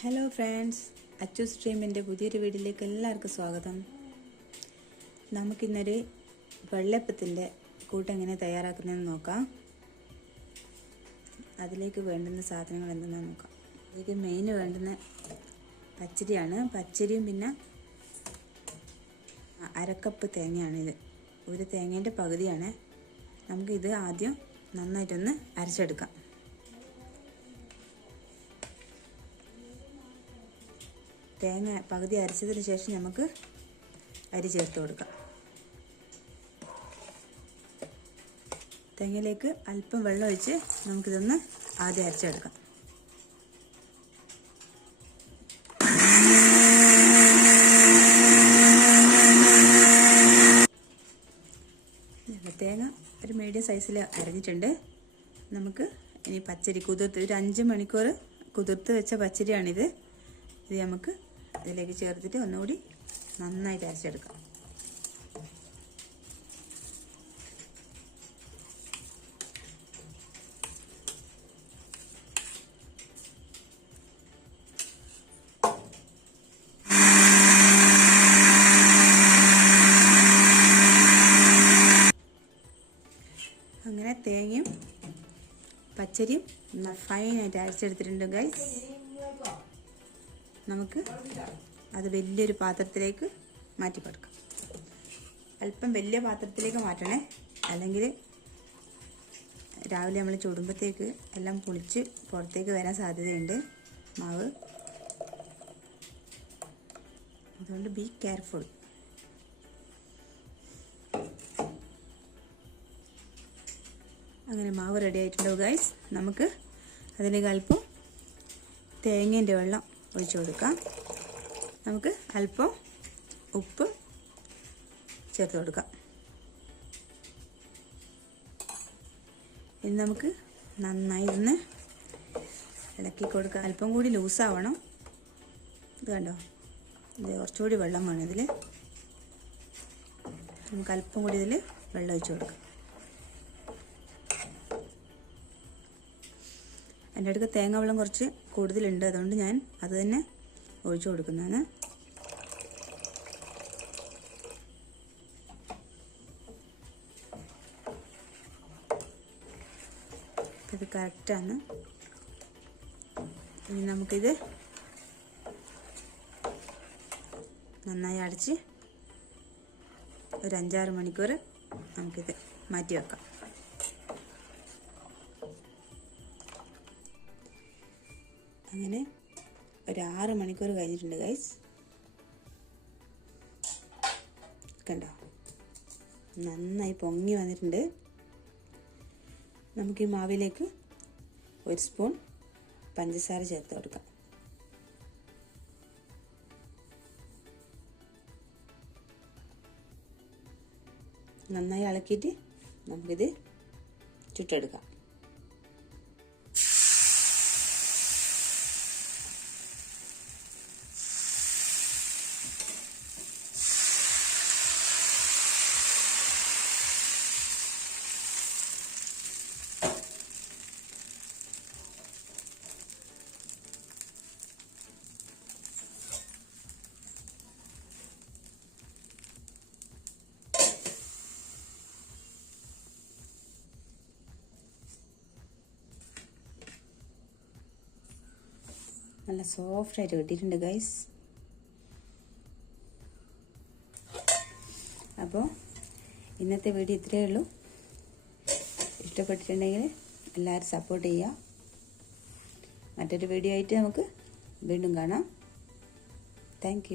Hello friends Achu സ്ട്രീമിന്റെ പുതിയൊരു വീഡിയോയിലേക്ക് എല്ലാവർക്കും സ്വാഗതം. നമുക്കിന്നൊരു വെള്ളപ്പത്തിന്റെ കൂട്ട് എങ്ങനെ തയ്യാറാക്കുന്നതെന്ന് നോക്കാം. അതിലേക്ക് വേണ്ടുന്ന സാധനങ്ങൾ എന്തെന്ന് നോക്കാം. അതിലേക്ക് മെയിൻ വേണ്ടുന്ന പച്ചരിയാണ്. പച്ചരിയും പിന്നെ അരക്കപ്പ് തേങ്ങയാണിത് ഒരു തേങ്ങേന്റെ പകുതിയാണ്. നമുക്കിത് ആദ്യം നന്നായിട്ടൊന്ന് അരച്ചെടുക്കാം. തേങ്ങ പകുതി അരച്ചതിന് ശേഷം നമുക്ക് അരി ചേർത്ത് കൊടുക്കാം. തേങ്ങയിലേക്ക് അല്പം വെള്ളം ഒഴിച്ച് നമുക്കിതൊന്ന് ആദ്യം അരച്ചെടുക്കാം. തേങ്ങ ഒരു മീഡിയം സൈസിൽ അരഞ്ഞിട്ടുണ്ട്. നമുക്ക് ഇനി പച്ചരി കുതിർത്ത് ഒരു അഞ്ച് മണിക്കൂർ കുതിർത്ത് വെച്ച പച്ചരിയാണിത്. ഇത് നമുക്ക് ഇതിലേക്ക് ചേർത്തിട്ട് ഒന്നുകൂടി നന്നായിട്ട് അരച്ചെടുക്കാം. അങ്ങനെ തേങ്ങയും പച്ചരിയും ഫൈനായിട്ട് അരച്ചെടുത്തിട്ടുണ്ട് ഗൈസ് നമുക്ക് അത് വലിയൊരു പാത്രത്തിലേക്ക് മാറ്റി കൊടുക്കാം അല്പം വലിയ പാത്രത്തിലേക്ക് മാറ്റണേ. അല്ലെങ്കിൽ രാവിലെ നമ്മൾ ചുടുമ്പത്തേക്ക് എല്ലാം പൊളിച്ച് പുറത്തേക്ക് വരാൻ സാധ്യതയുണ്ട്. മാവ്. അതുകൊണ്ട് ബി കെയർഫുൾ അങ്ങനെ മാവ് റെഡി ആയിട്ടുണ്ടാവും ഗൈസ് നമുക്ക് അതിലേക്ക് അല്പം തേങ്ങേന്റെ വെള്ളം ഒഴിച്ചു കൊടുക്കാം. നമുക്ക് അല്പം ഉപ്പ് ചേർത്ത് കൊടുക്കാം. ഇനി നമുക്ക് നന്നായി ഒന്ന് ഇളക്കി കൊടുക്കാം. അല്പം കൂടി ലൂസാവണം ഇത് കണ്ടോ? ഇത് കുറച്ചുകൂടി വെള്ളം വേണം ഇതിൽ നമുക്ക് അല്പം കൂടി ഇതിൽ വെള്ളം ഒഴിച്ചു കൊടുക്കാം. എന്റെ അടുത്ത് തേങ്ങ വെള്ളം കുറച്ച് കൂടുതലുണ്ട്. അതുകൊണ്ട് ഞാൻ അത് തന്നെ ഒഴിച്ചു കൊടുക്കുന്നതാണ്. ഇത് കറക്റ്റാണ് ഇനി നമുക്കിത് നന്നായി അടച്ച് ഒരു അഞ്ചാറ് മണിക്കൂർ നമുക്കിത് മാറ്റി വെക്കാം. അങ്ങനെ ഒരു ആറ് മണിക്കൂർ കഴിഞ്ഞിട്ടുണ്ട് ഗൈസ് കണ്ടോ? നന്നായി പൊങ്ങി വന്നിട്ടുണ്ട്. നമുക്ക് ഈ മാവിലേക്ക് ഒരു സ്പൂൺ പഞ്ചസാര ചേർത്ത് കൊടുക്കാം. നന്നായി ഇളക്കിയിട്ട് നമുക്കിത് ചുട്ടെടുക്കാം. നല്ല സോഫ്റ്റ് ആയിട്ട് കിട്ടിയിട്ടുണ്ട് ഗൈസ് അപ്പോൾ ഇന്നത്തെ വീഡിയോ ഇത്രയേ ഉള്ളൂ. ഇഷ്ടപ്പെട്ടിട്ടുണ്ടെങ്കിൽ എല്ലാവരും സപ്പോർട്ട് ചെയ്യുക. മറ്റൊരു വീഡിയോ ആയിട്ട് നമുക്ക് വീണ്ടും കാണാം. താങ്ക്